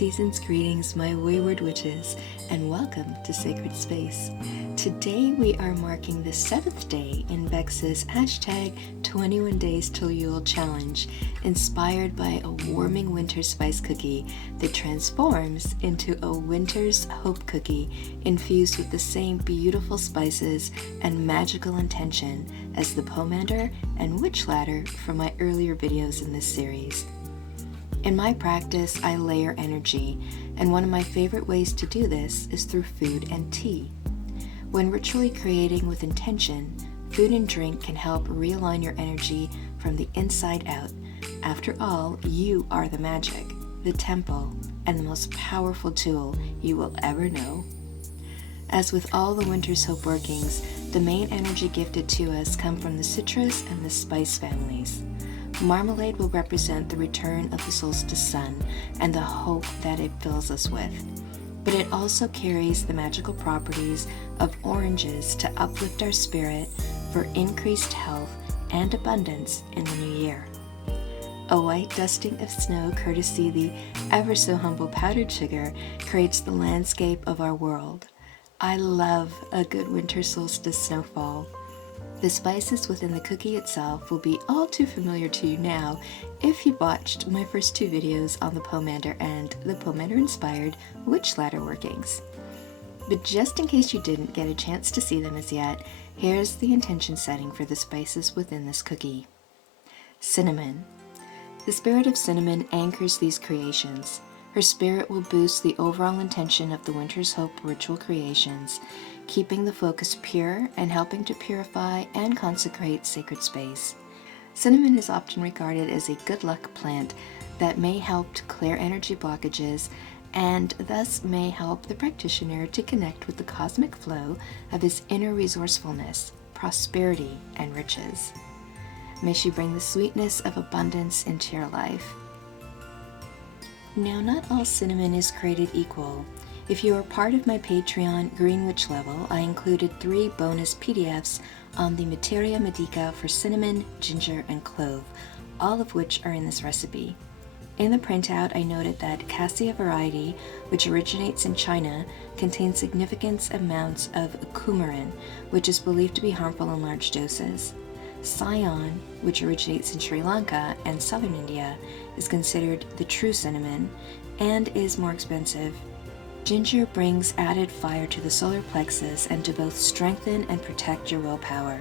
Season's greetings, my Wayward Witches, and welcome to Sacred Space. Today we are marking the 7th day in Bex's hashtag 21 Days Till Yule challenge, inspired by a warming winter spice cookie that transforms into a winter's hope cookie infused with the same beautiful spices and magical intention as the pomander and witch ladder from my earlier videos in this series. In my practice, I layer energy, and one of my favorite ways to do this is through food and tea. When ritually creating with intention, food and drink can help realign your energy from the inside out. After all, you are the magic, the temple, and the most powerful tool you will ever know. As with all the winter's hope workings, the main energy gifted to us come from the citrus and the spice families. Marmalade will represent the return of the solstice sun and the hope that it fills us with. But it also carries the magical properties of oranges to uplift our spirit for increased health and abundance in the new year. A white dusting of snow, courtesy the ever so humble powdered sugar, creates the landscape of our world. I love a good winter solstice snowfall. The spices within the cookie itself will be all too familiar to you now if you watched my first two videos on the pomander and the pomander-inspired witch ladder workings. But just in case you didn't get a chance to see them as yet, here's the intention setting for the spices within this cookie. Cinnamon. The spirit of cinnamon anchors these creations. Her spirit will boost the overall intention of the Winter's Hope ritual creations, keeping the focus pure and helping to purify and consecrate sacred space. Cinnamon is often regarded as a good luck plant that may help to clear energy blockages and thus may help the practitioner to connect with the cosmic flow of his inner resourcefulness, prosperity, and riches. May she bring the sweetness of abundance into your life. Now, not all cinnamon is created equal. If you are part of my Patreon Green Witch level, I included 3 bonus PDFs on the Materia Medica for cinnamon, ginger, and clove, all of which are in this recipe. In the printout, I noted that Cassia variety, which originates in China, contains significant amounts of coumarin, which is believed to be harmful in large doses. Ceylon, which originates in Sri Lanka and southern India, is considered the true cinnamon and is more expensive. Ginger brings added fire to the solar plexus and to both strengthen and protect your willpower.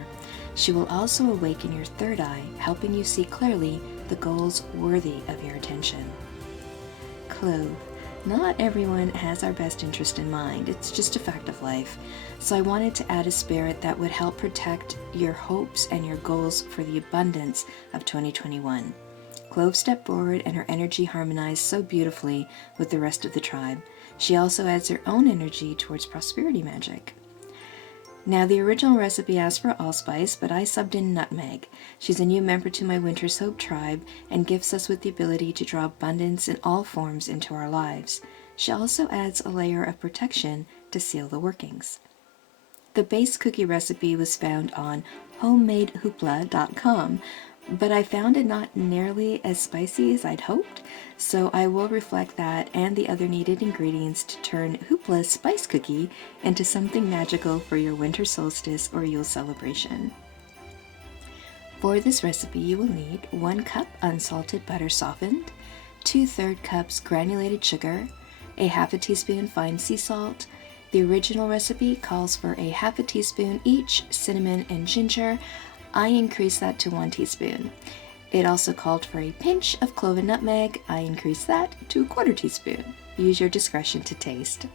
She will also awaken your third eye, helping you see clearly the goals worthy of your attention. Clove. Not everyone has our best interest in mind, it's just a fact of life. So I wanted to add a spirit that would help protect your hopes and your goals for the abundance of 2021. Clove stepped forward and her energy harmonized so beautifully with the rest of the tribe. She also adds her own energy towards prosperity magic. Now, the original recipe asked for allspice, but I subbed in nutmeg. She's a new member to my Winter's Hope tribe and gifts us with the ability to draw abundance in all forms into our lives. She also adds a layer of protection to seal the workings. The base cookie recipe was found on homemadehoopla.com, but I found it not nearly as spicy as I'd hoped, so I will reflect that and the other needed ingredients to turn Hoopla's spice cookie into something magical for your winter solstice or Yule celebration. For this recipe, you will need 1 cup unsalted butter softened, 2/3 cups granulated sugar, a half a teaspoon fine sea salt. The original recipe calls for a half a teaspoon each cinnamon and ginger. I increased that to 1 teaspoon. It also called for a pinch of clove and nutmeg. I increased that to 1/4 teaspoon. Use your discretion to taste.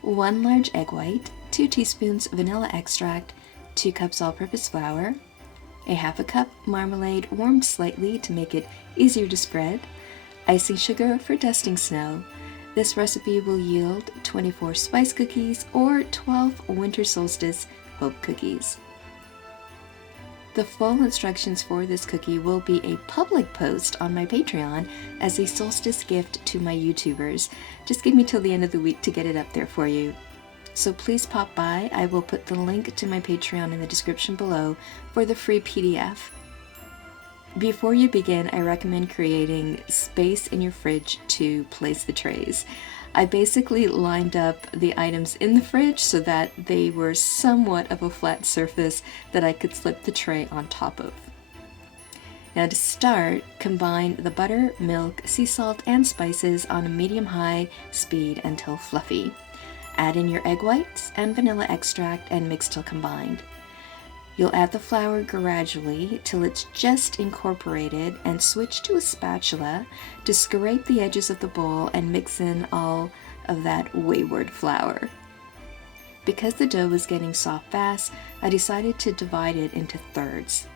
1 large egg white, 2 teaspoons vanilla extract, 2 cups all-purpose flour, a half a cup marmalade warmed slightly to make it easier to spread, icing sugar for dusting snow. This recipe will yield 24 spice cookies or 12 winter solstice hope cookies. The full instructions for this cookie will be a public post on my Patreon as a solstice gift to my YouTubers. Just give me till the end of the week to get it up there for you. So please pop by. I will put the link to my Patreon in the description below for the free PDF. Before you begin, I recommend creating space in your fridge to place the trays. I basically lined up the items in the fridge so that they were somewhat of a flat surface that I could slip the tray on top of. Now to start, combine the butter, milk, sea salt, and spices on a medium-high speed until fluffy. Add in your egg whites and vanilla extract and mix till combined. You'll add the flour gradually till it's just incorporated and switch to a spatula to scrape the edges of the bowl and mix in all of that wayward flour. Because the dough was getting soft fast, I decided to divide it into thirds.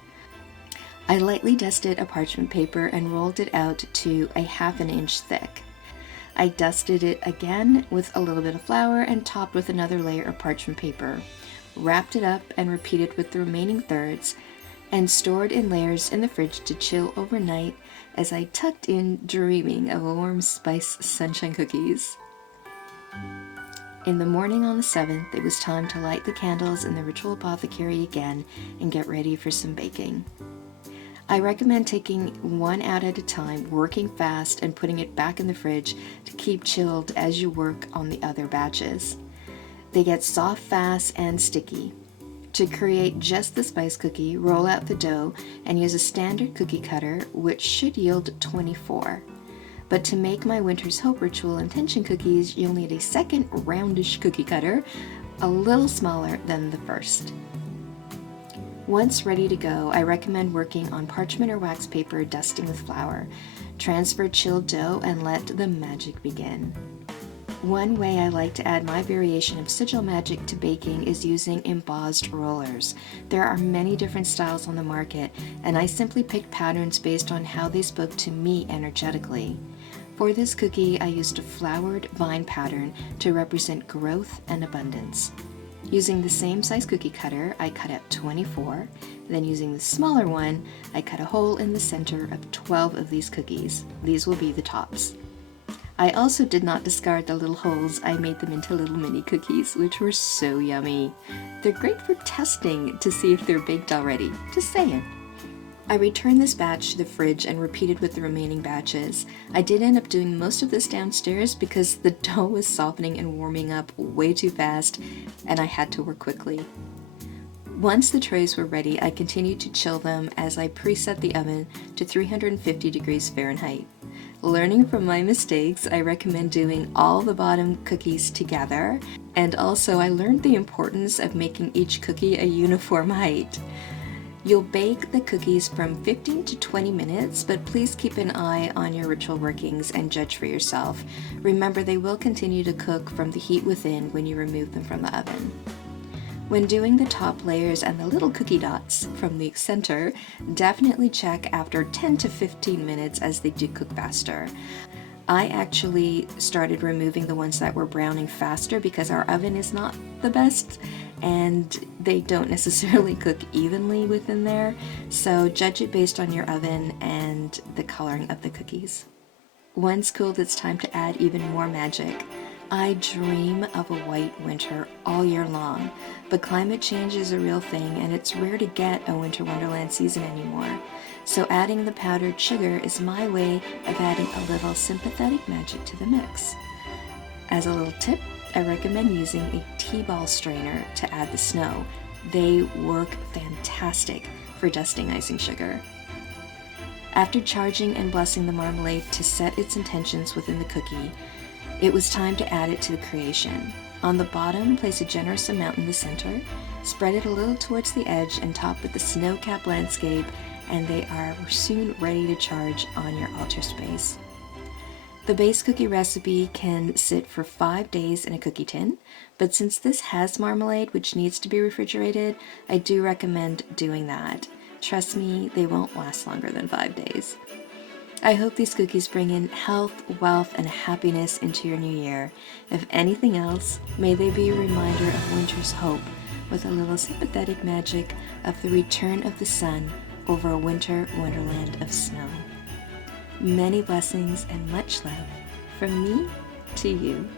I lightly dusted a parchment paper and rolled it out to a 1/2 inch thick. I dusted it again with a little bit of flour and topped with another layer of parchment paper. Wrapped it up and repeated with the remaining thirds, and stored in layers in the fridge to chill overnight as I tucked in dreaming of warm spice sunshine cookies. In the morning on the 7th, it was time to light the candles in the ritual apothecary again and get ready for some baking. I recommend taking one out at a time, working fast and putting it back in the fridge to keep chilled as you work on the other batches. They get soft fast and sticky. To create just the spice cookie, roll out the dough and use a standard cookie cutter, which should yield 24. But to make my Winter's Hope Ritual Intention cookies, you'll need a second roundish cookie cutter, a little smaller than the first. Once ready to go, I recommend working on parchment or wax paper, dusting with flour. Transfer chilled dough and let the magic begin. One way I like to add my variation of sigil magic to baking is using embossed rollers. There are many different styles on the market, and I simply picked patterns based on how they spoke to me energetically. For this cookie, I used a flowered vine pattern to represent growth and abundance. Using the same size cookie cutter, I cut out 24. Then using the smaller one, I cut a hole in the center of 12 of these cookies. These will be the tops. I also did not discard the little holes. I made them into little mini cookies, which were so yummy. They're great for testing to see if they're baked already. Just saying. I returned this batch to the fridge and repeated with the remaining batches. I did end up doing most of this downstairs because the dough was softening and warming up way too fast, and I had to work quickly. Once the trays were ready, I continued to chill them as I preset the oven to 350 degrees Fahrenheit. Learning from my mistakes, I recommend doing all the bottom cookies together, and also I learned the importance of making each cookie a uniform height. You'll bake the cookies from 15 to 20 minutes, but please keep an eye on your ritual workings and judge for yourself. Remember, they will continue to cook from the heat within when you remove them from the oven. When doing the top layers and the little cookie dots from the center, definitely check after 10 to 15 minutes as they do cook faster. I actually started removing the ones that were browning faster because our oven is not the best and they don't necessarily cook evenly within there, so judge it based on your oven and the coloring of the cookies. Once cooled, it's time to add even more magic. I dream of a white winter all year long, but climate change is a real thing and it's rare to get a winter wonderland season anymore. So adding the powdered sugar is my way of adding a little sympathetic magic to the mix. As a little tip, I recommend using a tea ball strainer to add the snow. They work fantastic for dusting icing sugar. After charging and blessing the marmalade to set its intentions within the cookie, it was time to add it to the creation. On the bottom, place a generous amount in the center, spread it a little towards the edge, and top with the snow-capped landscape, and they are soon ready to charge on your altar space. The base cookie recipe can sit for 5 days in a cookie tin, but since this has marmalade which needs to be refrigerated, I do recommend doing that. Trust me, they won't last longer than 5 days. I hope these cookies bring in health, wealth, and happiness into your new year. If anything else, may they be a reminder of winter's hope with a little sympathetic magic of the return of the sun over a winter wonderland of snow. Many blessings and much love from me to you.